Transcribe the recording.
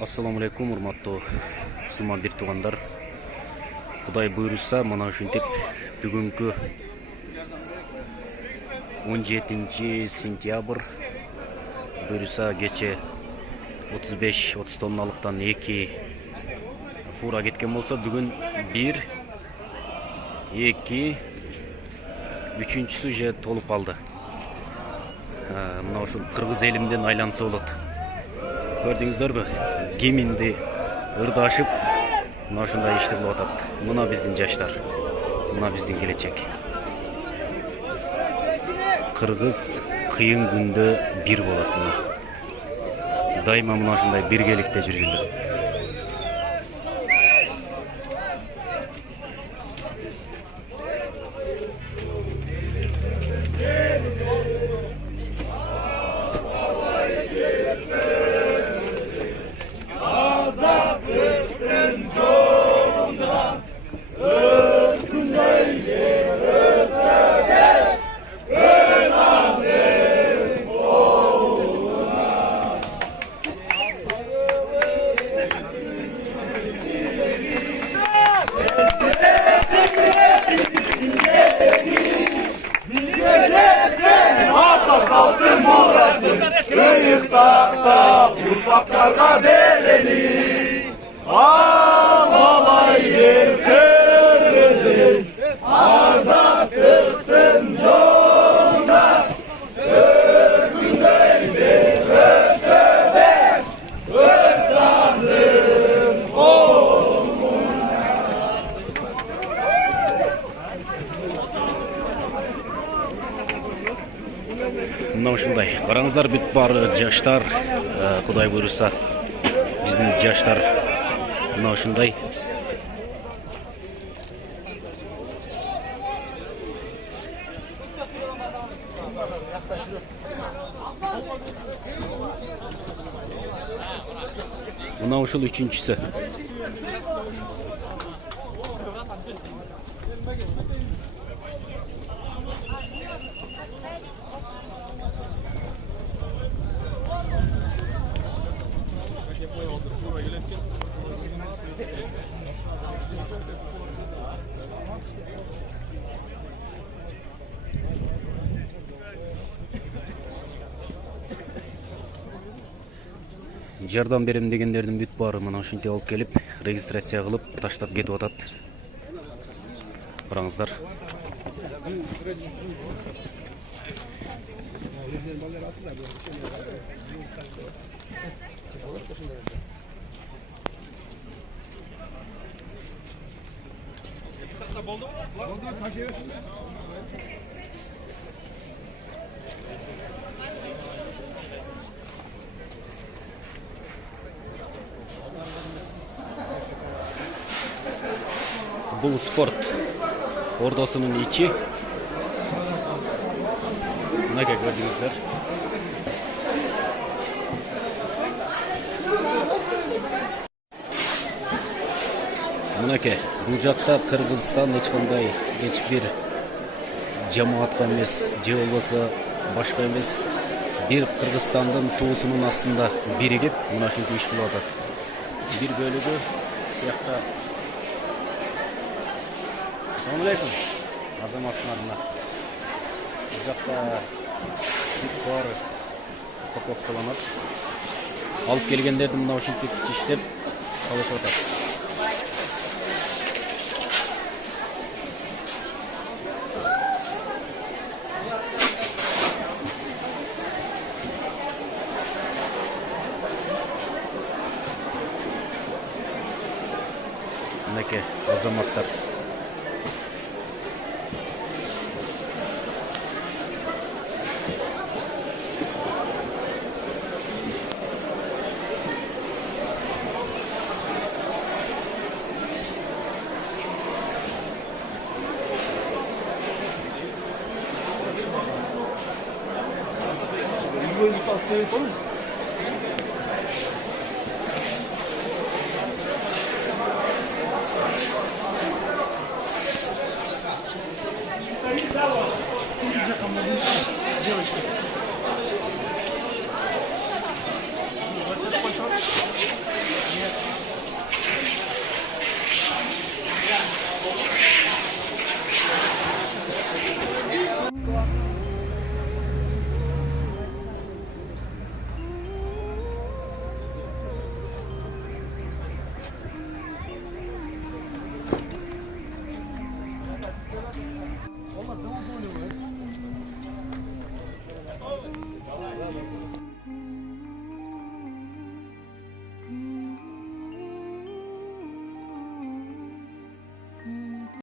Assalamu alaikum, урматтуу мусулман бир туугандар. Кудай буйруса, мына ушинтип бүгүнкү 17 сентябрь буйруса кече 35-30 тонналыктан 2 фура кеткен болсо, бүгүн 1, 2, үчүнчүсү же толуп калды. Мына ушул кыргыз элимден айланса болот. Көрдүңүздөрбү? Кеминди ырдашып, мына ушундай ишти кылып атат. Мына биздин жаштар, мына биздин келечек. Кыргыз кыйын күндө бир болот мына. Дайыма мына ушундай биргеликте жүргүлөр. Saltın burası, köyük sakta, ufaklarga beleni. Ağalaydır kırgızın, azatlıktın yoluna. Örgündeydi özsebek, özlandım oğluna. Мына ушундай. Караңыздар, бүт баары жаштар, Кудай буйруса, биздин жаштар мына ушундай. Мына ушул үчүнчүсү. Жардам берем дегендердин бүт баары мына ушинтип алып келип, регистрация кылып, таштап кетип атат. Караңыздар. Бул спорт ордосунун ичи. Мынакей көрдүңүздөр. Мынакей, бул жакта Кыргызстан эч бир жамаатка эмес, же болбосо башка эмес, бир Кыргызстандын туусунун астында биригип, мына ушинтип иш кылып атат. Бир бөлүгү жакта. Assalamu alaikum. Азаматсыңар мына. Бул жакта бүт баары упаковкаланат. Алып келгендерди мына ушинтип иштеп салышып атат. Мынакей азаматтар. Telefonu